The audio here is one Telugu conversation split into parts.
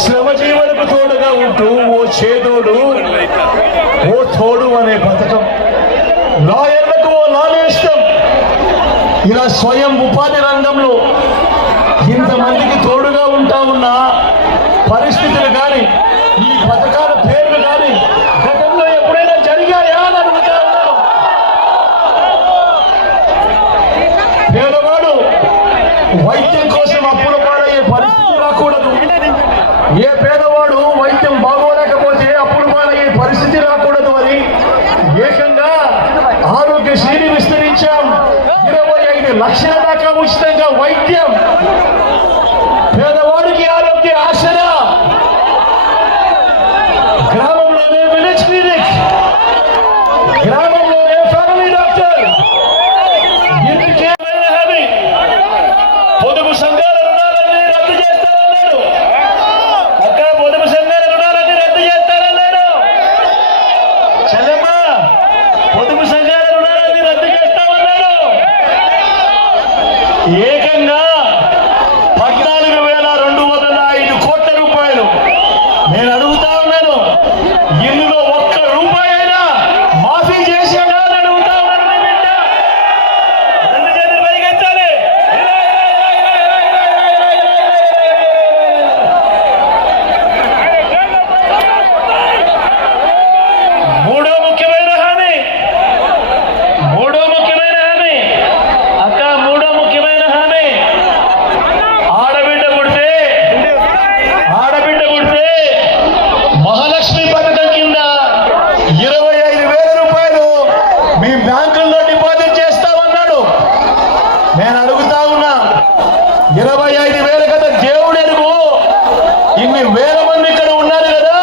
శ్రమజీవులకు తోడుగా ఉంటూ ఓ చేదోడు ఓ తోడు అనే పథకం, లాయర్లకు ఓ లానేష్టం, ఇలా స్వయం ఉపాధి రంగంలో ఇంతమందికి తోడుగా ఉంటా ఉన్న పరిస్థితులు కానీ ఈ పథకాల పేర్లు కానీ గతంలో ఎప్పుడైనా జరిగాయా అని అడుగుతా ఉన్నాను. పేదవాడు వైద్యం కోసం అప్పుల పాలయ్యే పరిస్థితి రాకూడదు. ఏ పేదవాడు వైద్యం బాగోలేకపోతే అప్పుడు పాలయ్యే పరిస్థితి రాకూడదు అని ఏకంగా ఆరోగ్యశ్రీని విస్తరించాం. 25 లక్షల దాకా ఉచితంగా వైద్యం, పేదవాడికి ఆరోగ్య ఆసన, గ్రామంలోనే విలేజ్ క్లినిక్, గ్రామంలోనే ఫ్యామిలీ డాక్టర్, ఇంటికే హామీ. పొదుపు సంఘాల రుణాలన్నీ రద్దు చేస్తారన్నాడు. అక్క పొదుపు సంఘాల రుణాలన్నీ రద్దు చేస్తారన్నాడు. చెల్లెమ్మ పొదుపు సంఘాల రుణాలన్నీ రద్దు చేస్తామన్నాడు. ఏకంగా 14,205 కోట్ల రూపాయలు. నేను అడుగుతా ఉన్నాను, ఇందులో ఒక్క రూపాయి అయినా మాఫీ చేశాడా అని అడుగుతా ఉన్నాను. రెండు చేతులు పరిగెత్తాలి. మూడో ముఖ్యమైన హామీ అక్క, మూడో ముఖ్యమైన హామీ, ఆడబిడ్డ పుడితే మహాలక్ష్మి పథకం కింద 25,000 రూపాయలు మీ బ్యాంకుల్లో డిపాజిట్ చేస్తామన్నాడు. నేను అడుగుతా ఉన్నా, 25,000 కదా దేవుడు ఎరుగు, ఇన్ని వేల మంది ఇక్కడ ఉన్నారు కదా,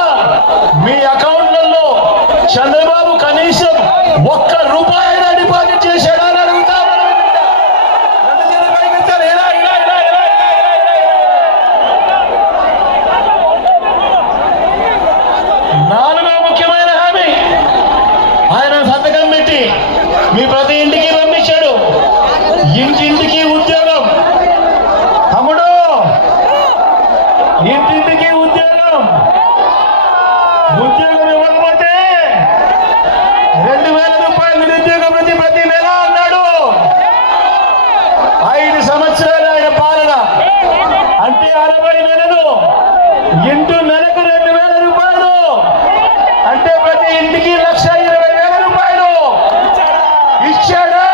మీ అకౌంట్లలో చంద్రబాబు కనీసం ఒక్క రూపాయి అయినా డిపాజిట్ చేశాడా అని అడుగుతా ఉన్నాను. నాలుగో ముఖ్యమైన హామీ, ఆయన సంతకం పెట్టి మీ ప్రతి ఇంటికి పంపించాడు. ఇంటింటికి ఉద్యోగం. తమ్ముడు, ఇంటింటికి ఉద్యోగం. ఉద్యోగం ఇవ్వకపోతే 2,000 రూపాయలు నిరుద్యోగ వృత్తి ప్రతి నెల అన్నాడు. 5 సంవత్సరాలు ఆయన పాలన అంటే 60 నెలలు ఇంటూ నెలకు 2,000 రూపాయలు అంటే ప్రతి ఇంటికి 1,20,000 రూపాయలు ఇచ్చాడా?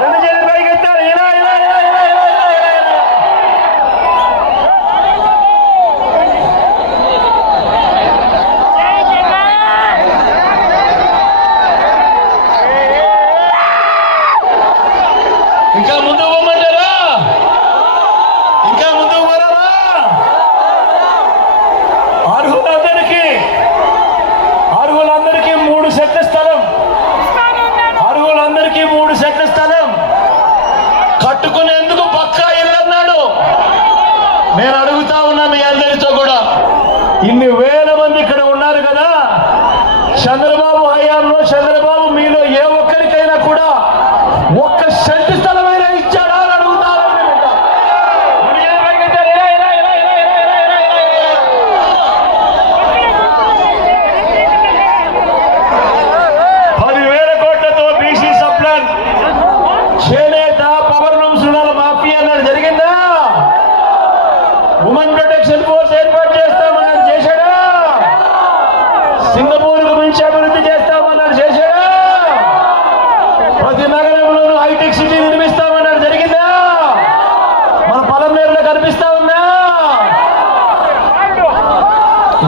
రెండు చేతులు పైకెత్తారు. ఇలా ఇలా ఇలా ఇలా ఇలా ఇలా ఇలా. ఇంకా ముందుకు పోమంటారా? ఇంకా ముందుకు పోరారా? నేను అడుగుతా ఉన్నా మీ అందరితో కూడా, ఇన్ని వేల మంది ఇక్కడ ఉన్నారు కదా, చంద్రబాబు హయాంలో చంద్రబాబు మీలో ఏ ఒక్కరికైనా కూడా ఒక్క సెంటు స్థలమైనా ఇచ్చాడా అని అడుగుతా ఉన్నాను. 10,000 కోట్లతో బీసీ సప్లాన్, చేనేత, పవర్ లూమ్స్ రుణాల మాఫీ అన్నది జరిగిందా? ఉమెన్ ప్రొటెక్షన్ ఫోర్స్ ఏర్పాటు చేస్తామన్నది చేశాడా? సింగపూర్కు మించి అభివృద్ధి చేస్తామన్నది చేశాడా? ప్రతి నగరంలోనూ హైటెక్ సిటీ నిర్మిస్తామన్నది జరిగిందా? మన పొలంనేరులో కనిపిస్తా ఉందా?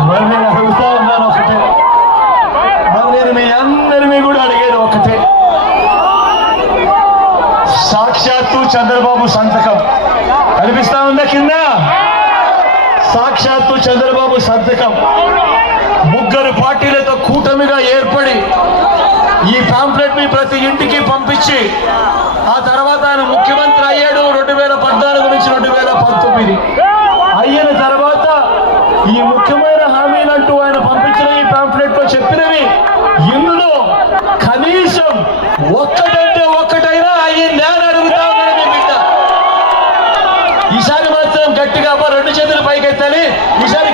మరి నేను అడుగుతా ఉన్నాను ఒకటే, మరి నేను మీ అందరినీ కూడా అడిగేది ఒకటే, సాక్షాత్తు చంద్రబాబు సంతకం కనిపిస్తా ఉందా కింద? సాక్షాత్తు చంద్రబాబు సంతకం ముగ్గురు పార్టీలతో కూటమిగా ఏర్పడి ఈ పాంప్లెట్ ని ప్రతి ఇంటికి పంపించి ఆ తర్వాత ఆయన ముఖ్యమంత్రి అయ్యాడు 2014 నుంచి 2019. అయిన తర్వాత ఈ ముఖ్యమైన హామీలంటూ ఆయన పంపించిన ఈ పాంప్లెట్ లో చెప్పినవి ఇందులో కనీసం ఒక్కటంటే ఒక్కటైనా అయ్యిందా అని అడుగుతా ఉన్నాడు మీ బిడ్డ. ఈసారి మాత్రం గట్టిగా రెండు చేతులు పైకెత్తాలి. ఈసారి